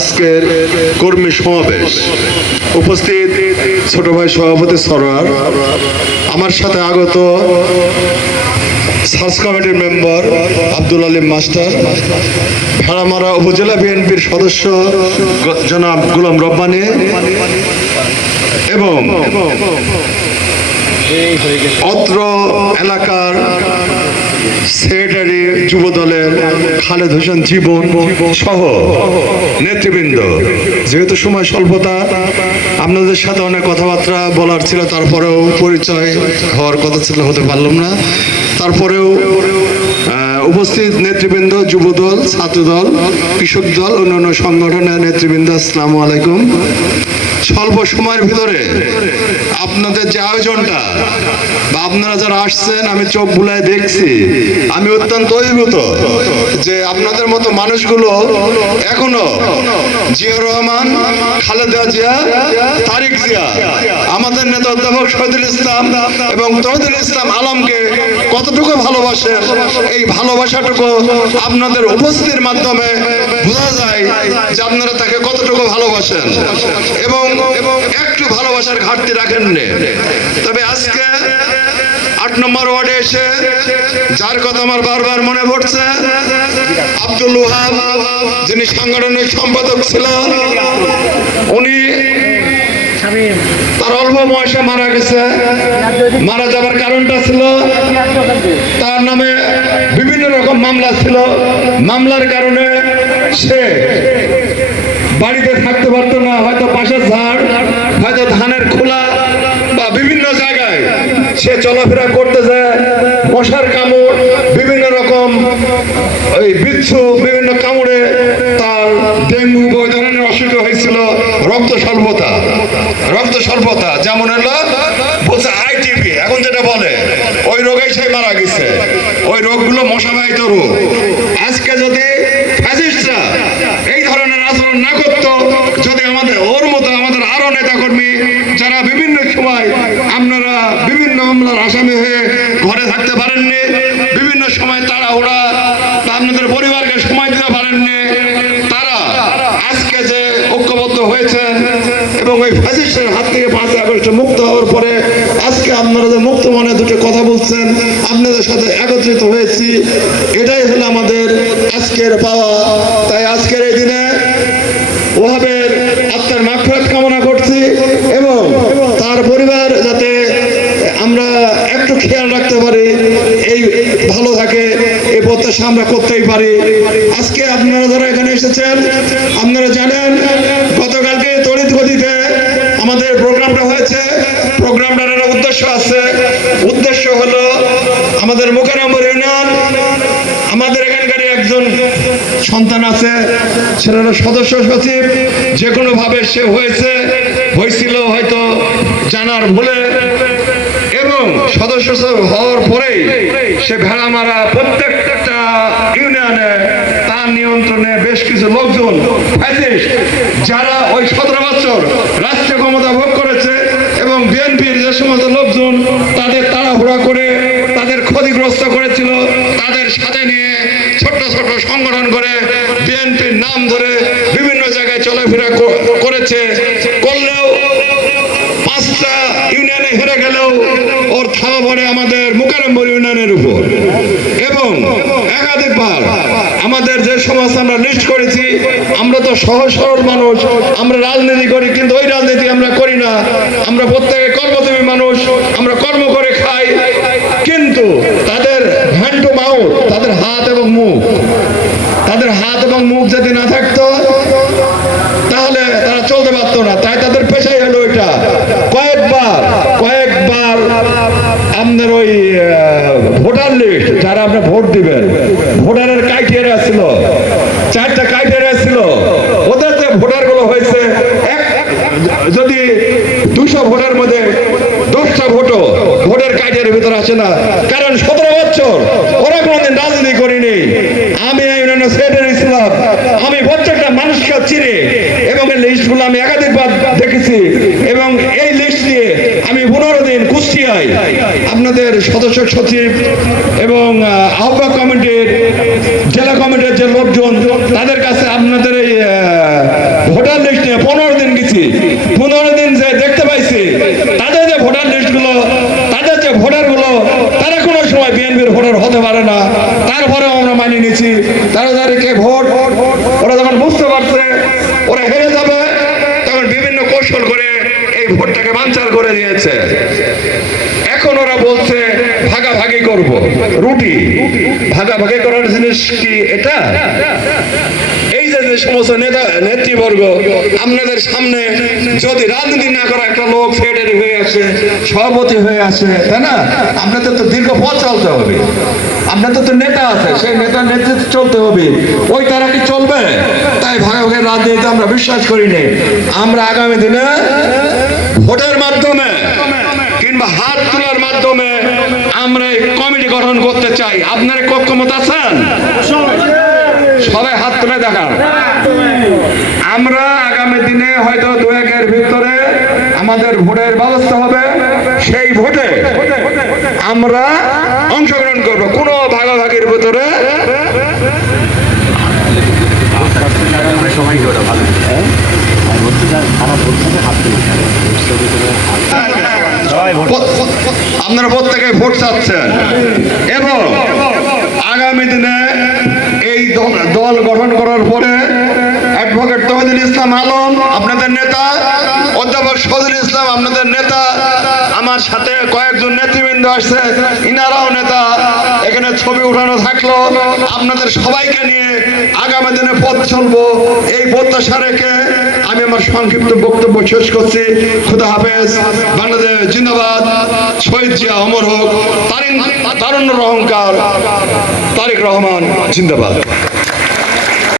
আজকের কর্মী সমাবেশ। উপস্থিত ছোট ভাই সভাপতি সরোয়ার, আমার সাথে আগত সার্চ কমিটির মেম্বার আব্দুল আলিম মাস্টার, ভেড়ামারা উপজেলা বিএনপির সদস্য জনাব গোলাম রব্বানী এবং অত্র এলাকার সেক্রেটারি যুব দলের খালেদ হোসেন জীবন সহ নেতৃবৃন্দ। যেহেতু সময় স্বল্পতা, আপনাদের সাথে অনেক কথাবার্তা বলার ছিল, তারপরেও পরিচয় হওয়ার কথা ছিল, হতে পারলাম না। তারপরেও উপস্থিত নেতৃবৃন্দ, যুব দল, ছাত্র দল, কৃষক দল, অন্যান্য সংগঠনের নেতৃবৃন্দ, আসসালামু আলাইকুম। স্বল্প সময়ের ভিতরে আপনাদের যে আয়োজনটা বা আপনারা যারা আসছেন, আমি চোখ বুলায় দেখছি, আমি অত্যন্ত অভিভূত যে আপনাদের মতো মানুষগুলো এখনো জিয়াউর রহমান, খালেদা জিয়া, তারেক জিয়া, আমাদের নেতা অধ্যাপক শহীদুল ইসলাম এবং তৌহিদুল ইসলাম আলমকে কতটুকু ভালোবাসে, এই ভালোবাসাটুকু আপনাদের উপস্থিতির মাধ্যমে বোঝা যায় যে আপনারা তাকে কতটুকু ভালোবাসেন এবং একটু ভালোবাসার ঘাটতি রাখেননি। তবে আজকে ৮ নম্বর ওয়ার্ডে এসে যার কথা আমার বারবার মনে পড়ছে, আব্দুল ওহাব, যিনি সাংগঠনিক সম্পাদক ছিলেন, উনি তার অল্প বয়সে মারা গেছে। মারা যাবার কারণটা ছিল তার নামে বিভিন্ন রকম মামলা ছিল। মামলার কারণে সে বাড়িতে থাকতে পারতো না, হয়তো পাশের ঝাড়, হয়তো ধানের খোলা বা বিভিন্ন জায়গায় সে চলাফেরা করতে যায়। মশার কামড়, বিভিন্ন রকম ওই বিচ্ছু, বিভিন্ন কামড়ে তার ডেঙ্গু ওই ধরনের অসুখ হয়েছিল। রক্ত স্বল্পতা যেমন হলো বলছে আইটিপি, এখন যেটা বলে, ওই রোগেই সে মারা গেছে। ওই রোগগুলো মশাবাহিত রোগ। আজকে যদি ফ্যাসিস্টরা এই ধরনের আচরণ না করতো, যদি আমাদের ওর মতো আমাদের আরো নেতাকর্মী যারা বিভিন্ন সময় আপনারা বিভিন্ন মামলার আসামি হয়ে ঘরে থাকতে পারেননি, বিভিন্ন সময় তারা ওরা আপনাদের পরিবারকে সময় দিতে পারেননি, তারা আজকে যে ঐক্যবদ্ধ হয়েছেন এবং ওই ফ্যাসিস্টের হাত থেকে 5 আগস্ট মুক্ত হওয়ার পরে আজকে আপনারা যে মুক্ত মনে দুটো কথা বলছেন, আপনাদের সাথে একত্রিত হয়েছি, এটাই হলো আমাদের আজকের পাওয়া। তাই আজকের এই দিনে ওহাবের আত্মার মাগফিরাত কামনা করছি এবং তার পরিবার যাতে আমরা একটু খেয়াল রাখতে পারি, এই ভালো থাকে, এই প্রত্যাশা আমরা করতেই পারি। আজকে আপনারা যারা এখানে এসেছেন, আপনারা জানেন গতকালকে তড়িৎ গতিতে আমাদের প্রোগ্রামটা হয়েছে। প্রোগ্রামটার একটা উদ্দেশ্য আছে। উদ্দেশ্য হলো আমাদের মুকাররমপুর ইউনিয়ন, আমাদের এখানকার একজন সন্তান আছে, সেটা হলো সদস্য সচিব। যে কোনো ভাবে সে হয়েছিল হয়তো জানার ভুলে, এবং সদস্য হওয়ার পরেই সে ভেড়ামারা প্রত্যেকটা ইউনিয়নে তার নিয়ন্ত্রণে বেশ কিছু লোকজন যারা ওই 17 বছর রাষ্ট্রীয় ক্ষমতা ভোগ করেছে এবং বিএনপির যে সমস্ত লোকজন তাদের তাড়াহুড়া করে তাদের ক্ষতিগ্রস্ত করেছিল, তাদের সাথে নিয়ে ছোট্ট ছোট্ট সংগঠন করে বিএনপির নাম ধরে বিভিন্ন জায়গায় চলাফেরা করেছে। করলেও 5টা ইউনিয়নে হেরে গেলেও ওর থাবা পড়ে আমাদের মুকাররমপুর ইউনিয়নের উপর। এবং একাধিকবার আমাদের যে সমস্ত আমরা লিস্ট করেছি, আমরা তো সহজ সরল মানুষ, আমরা রাজনীতি করি, কিন্তু ওই রাজনীতি আমরা করি না। আমরা প্রত্যেকে কর্মজীবী মানুষ, আমরা কর্ম করে খাই, কিন্তু তাদের হ্যান্ড টু মাউথ, তাদের হাত এবং মুখ যদি না থাকতো তাহলে তারা চলতে পারতো না। তাই তাদের পেশাই হলো এটা। কয়েকবার আপনার ওই ভোটার লিস্ট, যারা আপনার ভোট দিবেন, ভোটারের ক্রাইটেরিয়া ছিল, 4টা ক্রাইটেরিয়া ছিল। ওদের যে ভোটার গুলো হয়েছে, যদি 200 ভোটের মধ্যে 10টা ভোটের ক্রাইটেরিয়ার ভিতরে আসে না। কারণ 17 বছর ওরা কোনোদিন রাজনীতি করিনি। আমি সেক্রেটারি ছিলাম, আমি প্রত্যেকটা মানুষকে চিনি এবং এই লিস্টগুলো আমি একাধিকবার দেখেছি। এবং এই লিস্ট নিয়ে আমি 15 দিন কুষ্টিয়ায় আপনাদের সদস্য সচিব এবং আহ্বায়ক কমিটির, জেলা কমিটির যে লোকজন, তাদের কাছে আপনাদের এই ভোটটাকে বানচাল করে দিয়েছে। এখন ওরা বলছে ভাগাভাগি করব রুটি। ভাগাভাগি করার জিনিস কি এটা? এই যে যে সমস্ত নেতা নেতৃবর্গ আপনাদের সামনে যদি রাজনীতি না করা একটা লোক সেক্রেটারি হয়ে আসে, সভাপতি হয়ে আসে, তাই না? আপনাদের তো দীর্ঘ পথ চলতে হবে, আপনাদের তো নেতা আছে, সেই নেতার নেতৃত্বে চলতে হবে। ওই তারা কি চলবে? তাই ভাগাভাগি রাজনীতিতে আমরা বিশ্বাস করি না। আমরা আগামী দিনে ভোটের মাধ্যমে কিংবা হাত তোলার মাধ্যমে আমরা এই কমিটি গঠন করতে চাই। আপনারা ক্ষমতা আছেন? সবাই হাত তুলে দেখান। আমরা আগামী দিনে হয়তো 2-1 ভিতরে আমাদের ভোটের ব্যবস্থা হবে। সেই ভোটে আমরা অংশগ্রহণ করব। কোনো ভাগাভাগির ভিতরে আপনারা প্রত্যেকে ভোট চাচ্ছেন এবং আগামী দিনে এই দল গঠন করার পরে অ্যাডভোকেট তৌহিদুল ইসলাম আলম আপনাদের নেতা, অধ্যাপক শহীদুল ইসলাম আপনাদের নেতা, আমার সাথে কয়েকজন নেতৃবৃন্দ আসছে, ইনারাও নেতা। এখানে ছবি উঠানো থাকলো। আপনাদের সবাইকে নিয়ে আগামী দিনে পথ চলবো এই প্রত্যাশা রেখে আমি আমার সংক্ষিপ্ত বক্তব্য শেষ করছি। খুদা হাফেজ। বাংলাদেশ জিন্দাবাদ। শহীদ জিয়া অমর হোক। তারুণ্যের অহংকার তারেক রহমান জিন্দাবাদ।